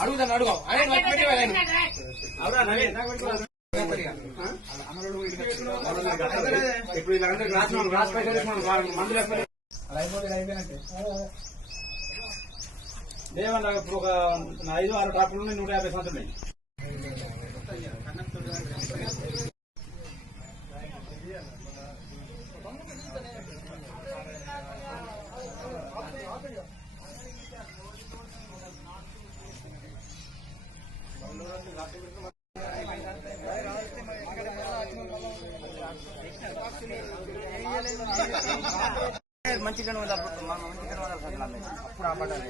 అడుగుతాను అడుగు ఇప్పుడు రాసి రాసి పైసలు మందులు లేవన్నా ఇప్పుడు ఒక ఐదు ఆరు డ్రాప్లు నూట యాభై సంవత్సరాలు మంచి మంచిగానే ఉంది? అప్పుడు మంచిగానే ఉంది? అప్పుడు ఆ పడ్డాలి